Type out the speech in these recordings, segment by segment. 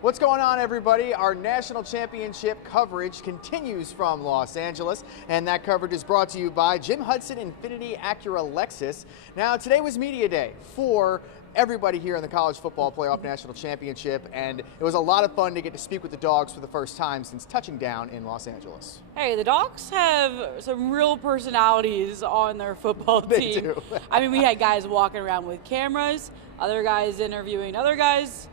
What's going on, everybody? Our national championship coverage continues from Los Angeles, and that coverage is brought to you by Jim Hudson Infiniti Acura Lexus. Now, today was media day for everybody here in the College Football Playoff National Championship, and it was a lot of fun to get to speak with the Dogs for the first time since touching down in Los Angeles. Hey, the Dogs have some real personalities on their football team. They do. I mean, we had guys walking around with cameras, other guys interviewing other guys.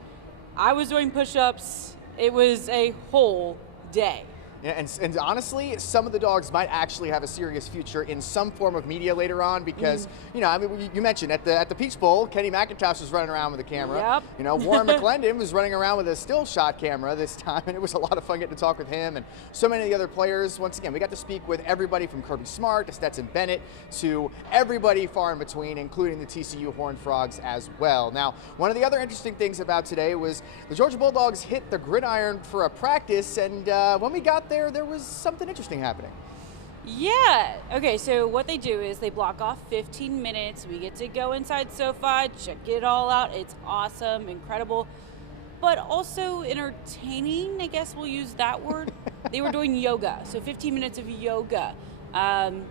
I was doing push-ups. It was a whole day. Yeah, and honestly, some of the Dogs might actually have a serious future in some form of media later on because, you know, I mean, you mentioned at the Peach Bowl, Kenny McIntosh was running around with a camera. Yep. You know, Warren McClendon was running around with a still shot camera this time, and it was a lot of fun getting to talk with him and so many of the other players. Once again, we got to speak with everybody from Kirby Smart to Stetson Bennett to everybody far in between, including the TCU Horned Frogs as well. Now, one of the other interesting things about today was the Georgia Bulldogs hit the gridiron for a practice, and when we got there was something interesting happening. Yeah. Okay, so what they do is they block off 15 minutes. We get to go inside SoFi, check it all out. It's awesome, incredible, but also entertaining, I guess we'll use that word. They were doing yoga, so 15 minutes of yoga. 15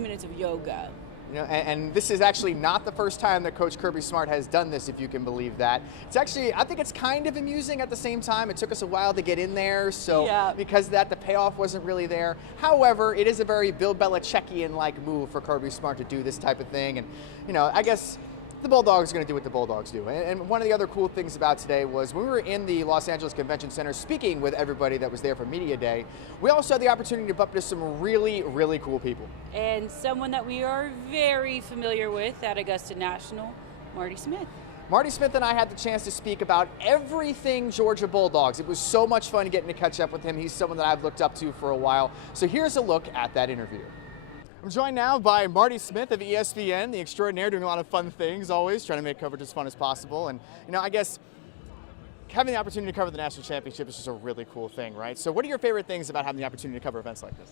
minutes of yoga. You know, and this is actually not the first time that Coach Kirby Smart has done this, if you can believe that. It's actually, I think it's kind of amusing at the same time. It took us a while to get in there, so because of that, the payoff wasn't really there. However, it is a very Bill Belichickian-like move for Kirby Smart to do this type of thing, and you know, I guess the Bulldogs are going to do what the Bulldogs do. And one of the other cool things about today was when we were in the Los Angeles Convention Center speaking with everybody that was there for Media Day, we also had the opportunity to bump into some really, really cool people. And someone that we are very familiar with at Augusta National, Marty Smith. Marty Smith and I had the chance to speak about everything Georgia Bulldogs. It was so much fun getting to catch up with him. He's someone that I've looked up to for a while. So here's a look at that interview. I'm joined now by Marty Smith of ESPN, the extraordinaire, doing a lot of fun things always, trying to make coverage as fun as possible. And, you know, I guess having the opportunity to cover the national championship is just a really cool thing, right? So what are your favorite things about having the opportunity to cover events like this?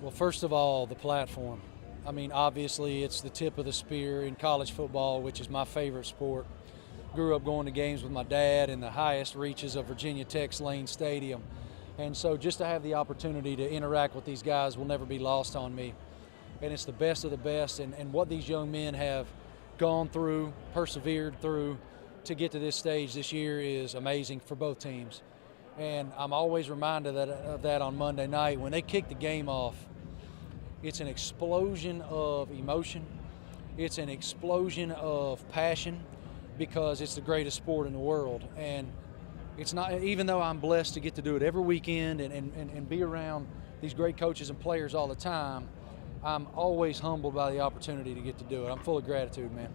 Well, first of all, the platform. I mean, obviously, it's the tip of the spear in college football, which is my favorite sport. Grew up going to games with my dad in the highest reaches of Virginia Tech's Lane Stadium. And so just to have the opportunity to interact with these guys will never be lost on me. And it's the best of the best, and what these young men have gone through, persevered through to get to this stage this year is amazing for both teams. And I'm always reminded of that on Monday night. When they kick the game off, it's an explosion of emotion. It's an explosion of passion because it's the greatest sport in the world. And it's not, even though I'm blessed to get to do it every weekend and be around these great coaches and players all the time, I'm always humbled by the opportunity to get to do it. I'm full of gratitude, man.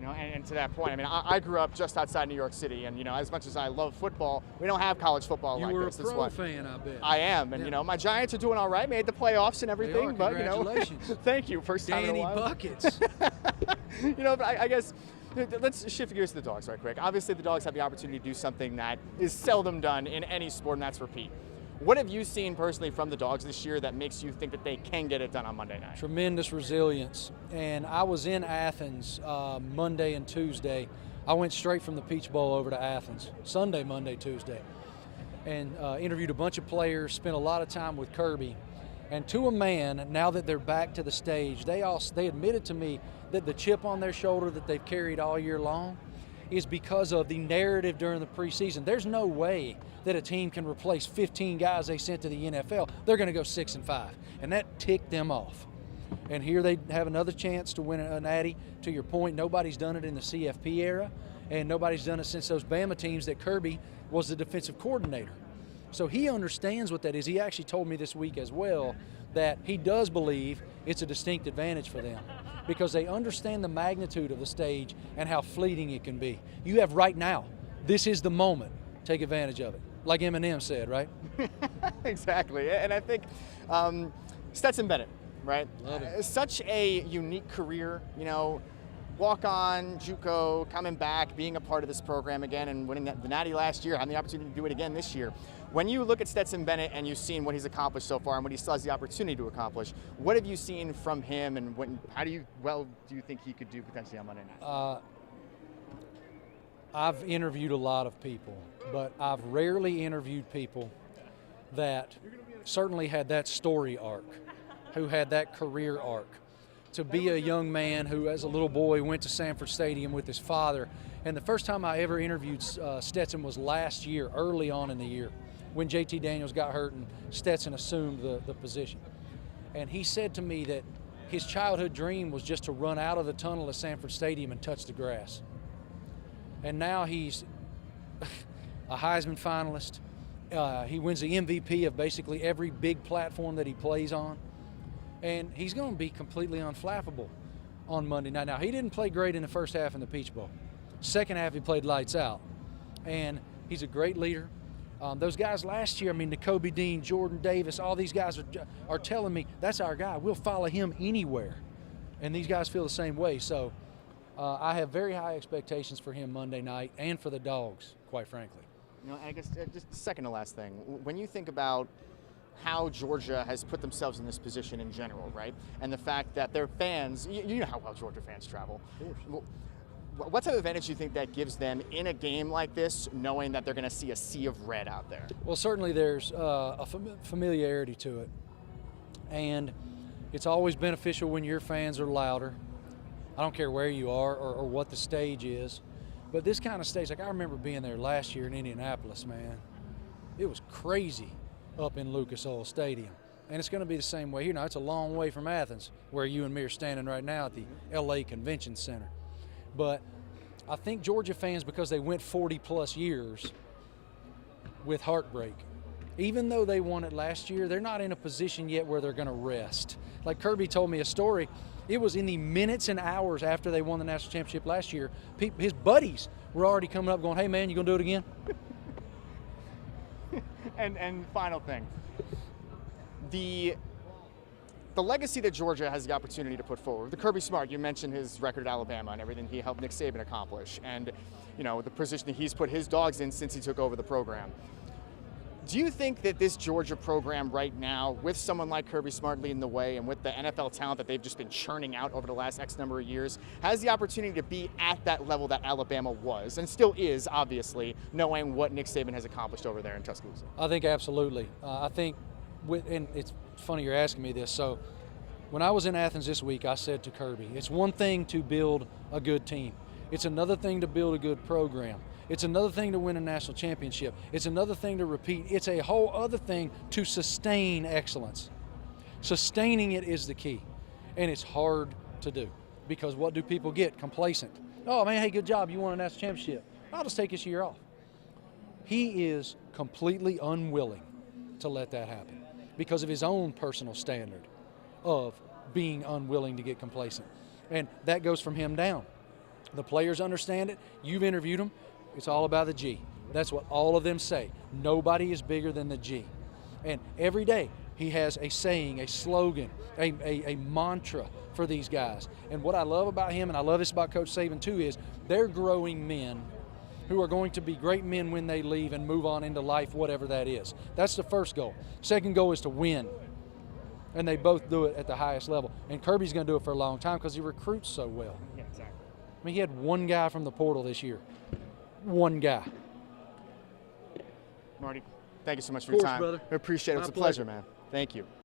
You know, and to that point, I mean, I grew up just outside New York City, and you know, as much as I love football, we don't have college football like this. You were a pro fan, I bet. I am, and you know, my Giants are doing all right, made the playoffs and everything, but you know, thank you, first time in a while. Buckets. You know, but I guess let's shift gears to the Dogs right quick. Obviously, the Dogs have the opportunity to do something that is seldom done in any sport, and that's repeat. What have you seen personally from the Dogs this year that makes you think that they can get it done on Monday night? Tremendous resilience. And I was in Athens Monday and Tuesday. I went straight from the Peach Bowl over to Athens, Sunday, Monday, Tuesday, and interviewed a bunch of players, spent a lot of time with Kirby. And to a man, now that they're back to the stage, they admitted to me that the chip on their shoulder that they've carried all year long is because of the narrative during the preseason. There's no way that a team can replace 15 guys they sent to the NFL. They're going to go 6-5, and that ticked them off. And here they have another chance to win a natty. To your point, nobody's done it in the CFP era, and nobody's done it since those Bama teams that Kirby was the defensive coordinator. So he understands what that is. He actually told me this week as well that he does believe it's a distinct advantage for them because they understand the magnitude of the stage and how fleeting it can be. You have right now. This is the moment. Take advantage of it. Like Eminem said, right? Exactly. And I think Stetson Bennett, right? Love it. Such a unique career, you know, walk on, JUCO, coming back, being a part of this program again and winning the Natty last year, having the opportunity to do it again this year. When you look at Stetson Bennett and you've seen what he's accomplished so far and what he still has the opportunity to accomplish, what have you seen from him and how do you think he could do potentially on Monday night? I've interviewed a lot of people, but I've rarely interviewed people that certainly had that story arc, who had that career arc. To be a young man who, as a little boy, went to Sanford Stadium with his father. And the first time I ever interviewed Stetson was last year, early on in the year, when JT Daniels got hurt and Stetson assumed the position. And he said to me that his childhood dream was just to run out of the tunnel at Sanford Stadium and touch the grass. And now he's a Heisman finalist. He wins the MVP of basically every big platform that he plays on. And he's going to be completely unflappable on Monday night. Now, he didn't play great in the first half in the Peach Bowl. Second half, he played lights out. And he's a great leader. Those guys last year, I mean, N'Kobe Dean, Jordan Davis, all these guys are telling me, that's our guy. We'll follow him anywhere. And these guys feel the same way. So I have very high expectations for him Monday night and for the Dogs, quite frankly. You know, I guess just second to last thing, when you think about how Georgia has put themselves in this position in general, right? And the fact that their fans, you know how well Georgia fans travel. What type of advantage do you think that gives them in a game like this, knowing that they're going to see a sea of red out there? Well, certainly there's a familiarity to it. And it's always beneficial when your fans are louder. I don't care where you are or what the stage is. But this kind of stage, like I remember being there last year in Indianapolis, man. It was crazy up in Lucas Oil Stadium. And it's going to be the same way here. Now, it's a long way from Athens, where you and me are standing right now at the LA Convention Center. But I think Georgia fans, because they went 40-plus years with heartbreak, even though they won it last year, they're not in a position yet where they're going to rest. Like Kirby told me a story. It was in the minutes and hours after they won the national championship last year, his buddies were already coming up going, hey, man, you going to do it again? And final thing, the legacy that Georgia has the opportunity to put forward. The Kirby Smart, you mentioned his record at Alabama and everything he helped Nick Saban accomplish, and you know the position that he's put his dogs in since he took over the program. Do you think that this Georgia program right now, with someone like Kirby Smart leading the way and with the NFL talent that they've just been churning out over the last X number of years, has the opportunity to be at that level that Alabama was and still is, obviously, knowing what Nick Saban has accomplished over there in Tuscaloosa? I think absolutely. I think, and it's funny you're asking me this. So when I was in Athens this week, I said to Kirby, it's one thing to build a good team. It's another thing to build a good program. It's another thing to win a national championship. It's another thing to repeat. It's a whole other thing to sustain excellence. Sustaining it is the key. And it's hard to do because what do people get? Complacent. Oh, man, hey, good job. You won a national championship. I'll just take this year off. He is completely unwilling to let that happen because of his own personal standard of being unwilling to get complacent. And that goes from him down. The players understand it. You've interviewed them. It's all about the G. That's what all of them say. Nobody is bigger than the G. And every day he has a saying, a slogan, a mantra for these guys. And what I love about him, and I love this about Coach Saban too, is they're growing men who are going to be great men when they leave and move on into life, whatever that is. That's the first goal. Second goal is to win. And they both do it at the highest level. And Kirby's going to do it for a long time because he recruits so well. Yeah, exactly. I mean, he had one guy from the portal this year. One guy. Marty, thank you so much for your time. Brother. We appreciate it. It's a pleasure, man. Thank you.